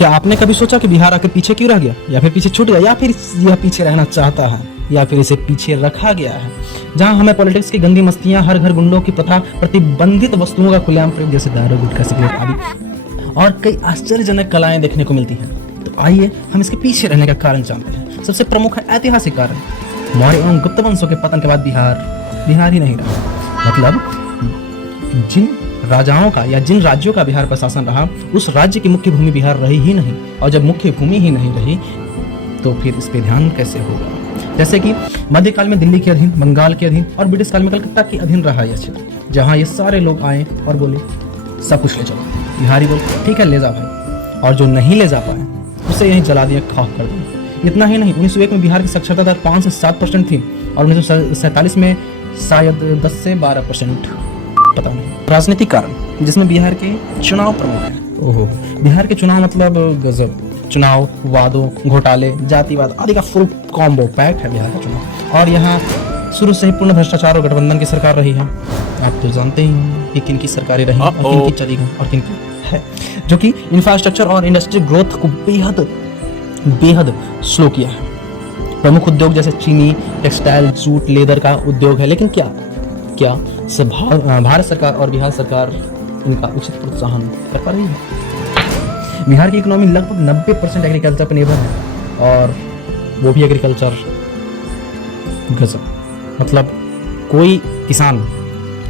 क्या आपने कभी सोचा कि बिहार आकर पीछे क्यों रह गया, या फिर पीछे छूट गया, या फिर यह पीछे रहना चाहता है, या फिर इसे पीछे रखा गया है? जहां हमें पॉलिटिक्स की गंदी मस्तियां, हर घर गुंडों की प्रथा, प्रतिबंधित वस्तुओं का खुलेआम प्रयोग जैसे दारू, गुटखा, सिगरेट आदि और कई आश्चर्यजनक कलाएं देखने को मिलती हैं। तो आइए हम इसके पीछे रहने का कारण जानते हैं। सबसे प्रमुख है ऐतिहासिक कारण। मौर्य एवं गुप्त वंशों के पतन के बाद बिहार ही नहीं रहा। मतलब जिन राजाओं का या जिन राज्यों का बिहार पर शासन रहा, उस राज्य की मुख्य भूमि बिहार रही ही नहीं। और जब मुख्य भूमि ही नहीं रही तो फिर इस पे ध्यान कैसे होगा? जैसे कि मध्यकाल में दिल्ली के अधीन, बंगाल के अधीन और ब्रिटिश काल में कलकत्ता के अधीन रहा यह क्षेत्र, जहाँ ये सारे लोग आए और बोले सब कुछ ले चलो। बिहारी बोले ठीक है ले जा भाई, और जो नहीं ले जा पाए उसे यहीं जला दिया, खाक कर दिया। इतना ही नहीं, 1901 में बिहार की साक्षरता दर 5 से 7% थी और 1947 में शायद 10 से 12%, पता नहीं। राजनीतिक कारण जिसमें बिहार के चुनाव प्रमुख हैं। ओहो, बिहार के चुनाव मतलब गजब। चुनाव, वादों, घोटाले, जातिवाद आदि का फुल कॉम्बो पैक्ड है बिहार का चुनाव। और यहाँ शुरू से ही पूर्ण भ्रष्टाचार और गठबंधन की सरकार रही है। आप तो जानते ही हैं कि किन की सरकारें रही और किन की चली गई और किन की है, जो कि इंफ्रास्ट्रक्चर और इंडस्ट्री ग्रोथ को बेहद स्लो किया है। प्रमुख उद्योग जैसे चीनी, टेक्सटाइल, जूट, लेदर का उद्योग है, लेकिन क्या भारत सरकार और बिहार सरकार इनका उचित प्रोत्साहन कर पा रही है? बिहार की इकोनॉमी लगभग 90% एग्रीकल्चर पर निर्भर है, और वो भी एग्रीकल्चर गजब। मतलब कोई किसान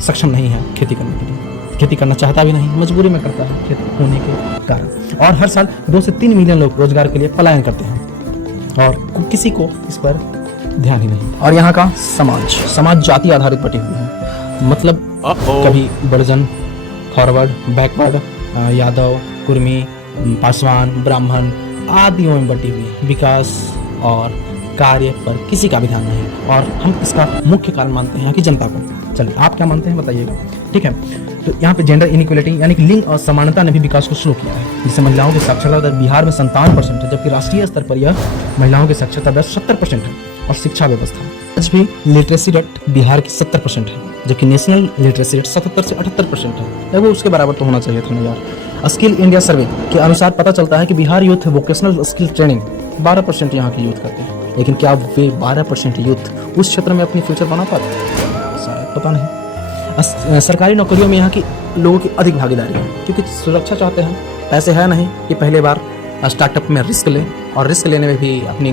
सक्षम नहीं है खेती करने के लिए, खेती करना चाहता भी नहीं, मजबूरी में करता है खेती होने के कारण। और हर साल 2 से 3 मिलियन लोग रोजगार के लिए पलायन करते हैं और किसी को इस पर ध्यान ही नहीं। और यहाँ का समाज जाति आधारित बटी हुई है। मतलब कभी बड़जन, फॉरवर्ड, बैकवर्ड, यादव, कुर्मी, पासवान, ब्राह्मण आदियों में बटी हुई है। विकास और कार्य पर किसी का भी ध्यान नहीं, और हम इसका मुख्य कारण मानते हैं यहाँ की जनता को। चलिए आप क्या मानते हैं बताइएगा, ठीक है। तो यहाँ पे जेंडर इनइक्वलिटी यानी कि लिंग असमानता ने भी विकास को स्लो किया है, जिससे महिलाओं की साक्षरता दर बिहार में 57% है, जबकि राष्ट्रीय स्तर पर यह महिलाओं की साक्षरता दर 70% है। और शिक्षा व्यवस्था आज भी लिटरेसी रेट बिहार की 70% है, जबकि नेशनल लिटरेसी रेट 77 से 78% है। लगभग उसके बराबर तो होना चाहिए था ना यार। स्किल इंडिया सर्वे के अनुसार पता चलता है कि Bihar youth vocational skill training 12% यहाँ की यूथ करते हैं, लेकिन क्या वे 12% यूथ उस क्षेत्र में अपनी फ्यूचर बना पाते हैं? शायद, पता नहीं। सरकारी नौकरियों में यहाँ की लोगों की अधिक भागीदारी है, क्योंकि सुरक्षा चाहते हैं। पैसे है नहीं कि पहले बार स्टार्टअप में रिस्क लें, और रिस्क लेने में भी अपनी